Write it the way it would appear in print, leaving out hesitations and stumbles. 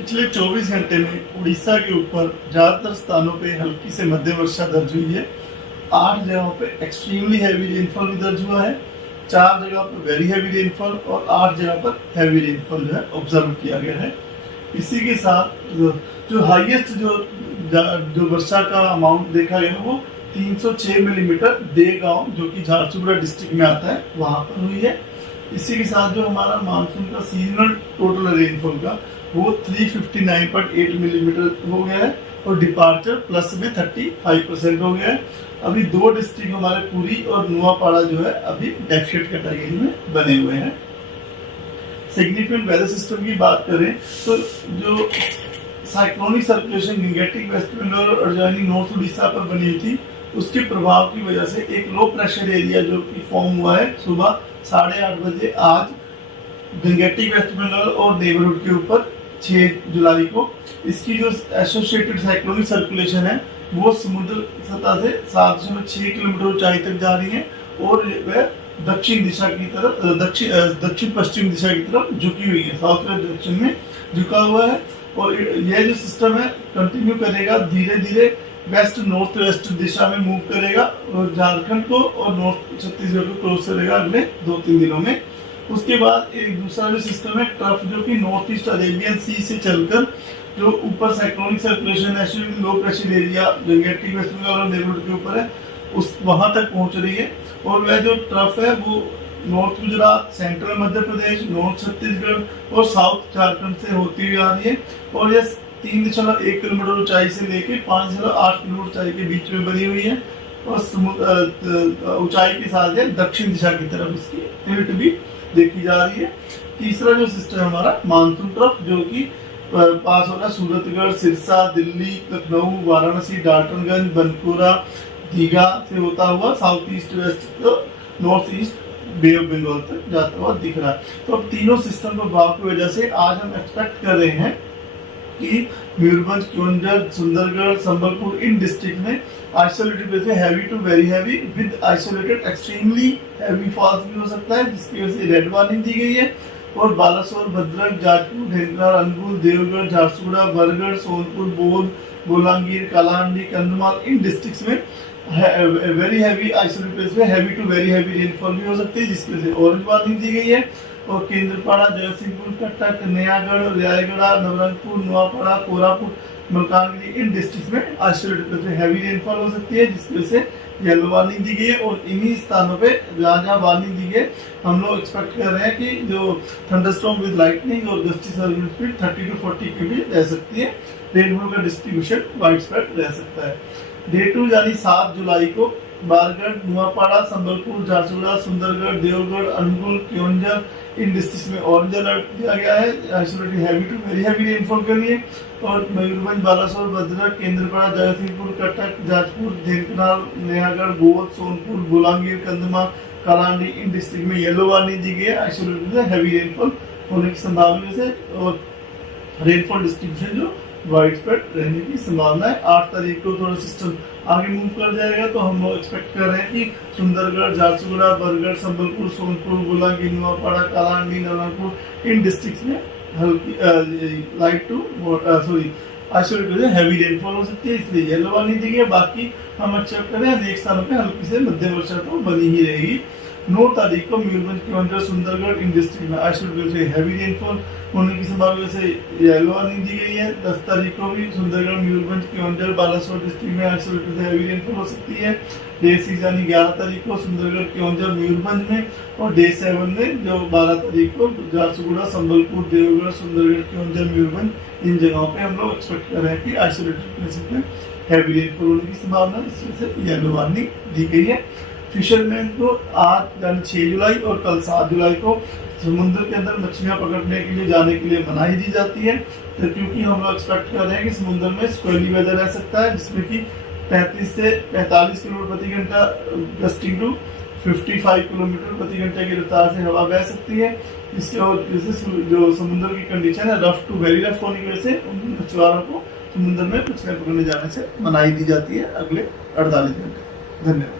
पिछले 24 घंटे में उड़ीसा के ऊपर ज्यादातर स्थानों पे हल्की से मध्यम वर्षा दर्ज हुई है। 8 जगहों पे एक्सट्रीमली हैवी रेनफॉल भी दर्ज हुआ है, 4 जगह पर वेरी हैवी रेनफॉल और 8 जगह पर हैवी रेनफॉल जो है ऑब्जर्व किया गया है। इसी के साथ जो हाईएस्ट जो वर्षा का अमाउंट देखा गया है वो 306 मिलीमीटर देगांव जो कि झारसुगुड़ा डिस्ट्रिक्ट में आता है वहां पर हुई है। इसी के साथ जो हमारा मानसून का सीजनल टोटल रेनफॉल का वो 359.8 मिलीमीटर हो गया है और डिपार्चर प्लस में 35% हो गया है। अभी 2 डिस्ट्रिक्ट हमारे पुरी और नुआपाड़ा जो है अभी डेफिशिएंट कैटेगरी में बने हुए हैं। सिग्निफिकेंट वेदर सिस्टम की बात करें तो जो cyclonic circulation gangetic west Bengal और अर्जानी नॉर्थ उड़ीसा पर बनी हुई थी उसके प्रभाव की वजह से एक लो प्रेशर एरिया जो कि फॉर्म हुआ है सुबह 8:30 बजे आज गंगेटिक वेस्ट बंगाल और नेबरहुड के ऊपर 6 जुलाई को। इसकी जो एसोसिएटेड साइक्लोनिक सर्कुलेशन है वो समुद्र सतह से 7.6 किलोमीटर ऊंचाई तक जा रही है और वह दक्षिण दिशा की तरफ दक्षिण पश्चिम दिशा की तरफ झुकी हुई है, साउथ वेस्ट डायरेक्शन में झुका हुआ है। और यह जो सिस्टम है कंटिन्यू करेगा, धीरे धीरे वेस्ट नॉर्थ वेस्ट दिशा में मूव करेगा और झारखंड को और नॉर्थ छत्तीसगढ़ को क्रॉस करेगा अगले 2-3 दिनों में। उसके बाद एक दूसरा जो सिस्टम है ट्रफ जो कि नॉर्थ ईस्ट अरेबियन सी से चलकर जो ऊपर साइक्लोनिक सर्कुलेशन है low pressure area gangetic west Bengal और नेबरहुड के ऊपर है उस वहां तक पहुंच रही है। और वह जो ट्रफ है वो north Gujarat, central Madhya Pradesh, north Chhattisgarh और साउथ झारखंड से होती हुई आ रही है और यह 3.1 किलोमीटर ऊंचाई से लेके 5.8 किलोमीटर ऊंचाई के बीच में बनी हुई है और ऊंचाई के साथ है दक्षिण दिशा की तरफ इसकी टिल्ट भी देखी जा रही है। तीसरा जो सिस्टम हमारा मानसून ट्रफ जो कि पास हो रहा है सूरतगढ़, सिरसा, दिल्ली, लखनऊ, वाराणसी, डाल्टनगंज, बनकुरा, दीघा से होता हुआ south east west north east bay of Bengal तक जाता हुआ दिख रहा है। तो अब तीनों सिस्टम प्रभाव की वजह से आज हम एक्सपेक्ट कर रहे हैं कि मयूरभंज, केवंझर, सुंदरगढ़, संबलपुर इन डिस्ट्रिक्ट में आइसोलेटेड वजह से heavy to very heavy with isolated extremely heavy falls भी हो सकता है जिसकी वजह से रेड वार्निंग दी गई है। और बालासोर, भद्रक, जाजपुर, ढेंकनाथ, अनुगुल, देवगढ़, झारसुगुड़ा, बरगढ़, सोनपुर, बोध, बोलांगीर, कालाहांडी, कंधमाल इन डिस्ट्रिक्ट्स में वेरी हैवी आइसोलेटेड में heavy to very heavy rainfall भी हो सकती है जिसकी वजह से ऑरेंज वार्निंग दी गई है। और केंद्रपाड़ा, जयसिंहपुर, कटक, नयागढ़, रायगढ़, नवरंगपुर, नुआपाड़ा, कोरापुट, मलकानगिरी इन डिस्ट्रिक्ट में आइसोलेटेड में हैवी रेनफॉल हो सकती है जिसकी वजह से येलो वार्निंग दी गई है। और इन्हीं स्थानों पे जहाँ वार्निंग दी गई हम लोग एक्सपेक्ट कर रहे हैं कि जो थंडरस्टॉर्म विद लाइटनिंग और गस्टी सर्विस स्पीड 30 to 40 की भी रह सकती है। रेनफॉल का डिस्ट्रीब्यूशन वाइड स्प्रेड रह सकता है। डे 2 यानी 7 जुलाई को बारगढ़, नुआपाड़ा, संबलपुर, झारसुगुड़ा, सुंदरगढ़, देवगढ़, अनुगुल, केवंझर इन डिस्ट्रिक्ट में ऑरेंज अलर्ट दिया गया है isolated heavy to very heavy rainfall के लिए। और मयूरभंज, बालासोर, भद्रक, केंद्रपाड़ा, जयसिंहपुर, कटक, जाजपुर, ढेंकनाथ, नयागढ़, बोध, सोनपुर, बोलांगीर, कंधमाल, कालाहांडी इन डिस्ट्रिक्ट में येलो वार्निंग दी गई है आइसोलेटेड हैवी रेनफॉल होने की संभावना से। और रेनफॉल डिस्ट्रीब्यूशन जो वाइड स्प्रेड रहने की संभावना है। 8 तारीख को थोड़ा सिस्टम आगे मूव कर जाएगा तो हम लोग एक्सपेक्ट कर रहे हैं कि सुंदरगढ़, झारसुगुड़ा, बरगढ़, संबलपुर, सोनपुर, बोलांगीर, नुआपाड़ा, कालाहांडी, नवरंगपुर इन डिस्ट्रिक्ट्स में हल्की light to isolated heavy rainfall हो सकती है इसलिए येलो वार्निंग दी गई है। बाकी हम एक्सपेक्ट कर रहे हैं अनेक स्थानों पर हल्की से मध्यम वर्षा तो बनी ही रहेगी। 9 तारीख को मयूरभंज, केवंझर, सुंदरगढ़ इन डिस्ट्रिक्ट में आइसोलेटेड से हैवी रेनफॉल होने की संभावना से येलो वार्निंग दी गई है। 10 तारीख को भी सुंदरगढ़, मयूरभंज, केवंझर, बालासोर डिस्ट्रिक्ट में आइसोलेटेड से हैवी रेनफॉल हो सकती है। डे 6 यानी 11 तारीख को सुंदरगढ़, केवंझर, मयूरभंज में और डे 7 में जो 12 तारीख को झारसुगुड़ा, संबलपुर, देवगढ़, सुंदरगढ़, केवंझर, मयूरभंज इन जगहों पे हम लोग एक्सपेक्ट कर रहे हैं कि आइसोलेटेड प्लेसेस में हैवी रेनफॉल होने की संभावना इससे येलो वार्निंग दी गई है। फिशरमैन को आज यानी 6 जुलाई और कल 7 जुलाई को समुद्र के अंदर मछलियां पकड़ने के लिए जाने के लिए मनाही दी जाती है। तो क्योंकि हम लोग एक्सपेक्ट कर रहे हैं कि समुद्र में स्क्वेली वेदर रह सकता है जिसमें कि 35 से 45 किलोमीटर प्रति घंटा गस्टिंग टू 55 किलोमीटर प्रति घंटे की रफ्तार से हवा बह सकती है। इसके वजह से जो समुद्र की कंडीशन है रफ टू वेरी रफ होने की वजह से उन मछुआरों को समुद्र में मछलियां पकड़ने जाने से मनाही दी जाती है अगले 48 घंटे। धन्यवाद।